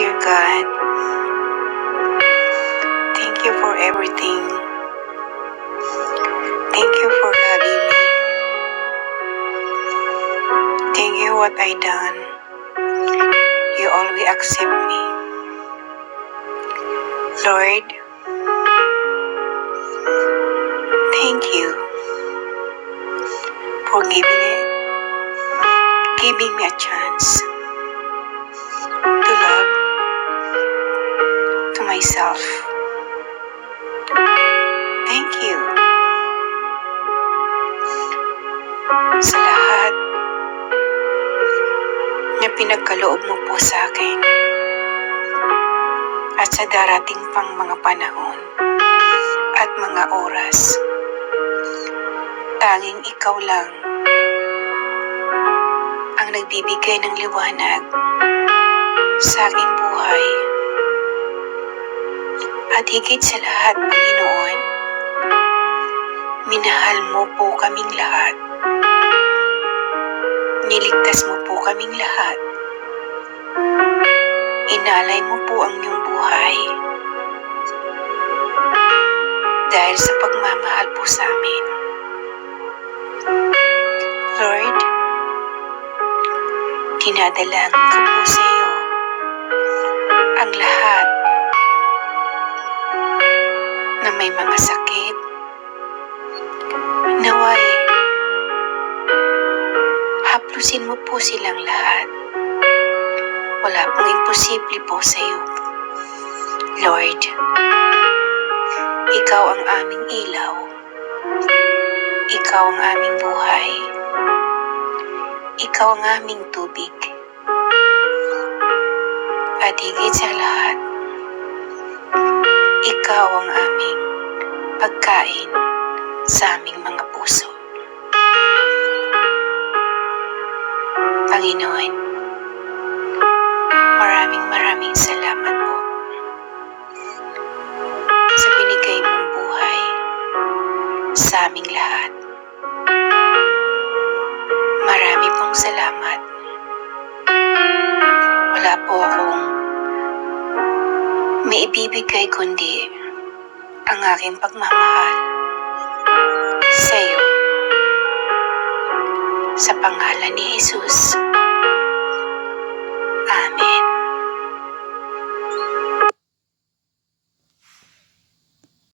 Dear God, thank you for everything. Thank you for loving me. Thank you what I done. You always accept me. Lord, thank you for giving me a chance to love to myself. Thank you sa lahat na pinagkaloob mo po sa akin at sa darating pang mga panahon at mga oras. Tanging ikaw lang ang nagbibigay ng liwanag sa aking buhay. At higit sa lahat, Panginoon, minahal mo po kaming lahat. Niligtas mo po kaming lahat. Inalay mo po ang iyong buhay dahil sa pagmamahal po sa amin. Lord, dinadalangin ko po sa iyo ang lahat na may mga sakit. Naway, haplusin mo po silang lahat. Wala pong imposible po sa iyo. Lord, ikaw ang aming ilaw. Ikaw ang aming buhay. Ikaw ang aming tubig. At higit sa lahat, ikaw ang aming pagkain sa aming mga puso. Panginoon, maraming salamat po sa binigay mong buhay sa aming lahat. Marami pong salamat. Wala po akong maibibigay kundi ang aking pagmamahal sa iyo. Sa pangalan ni Jesus.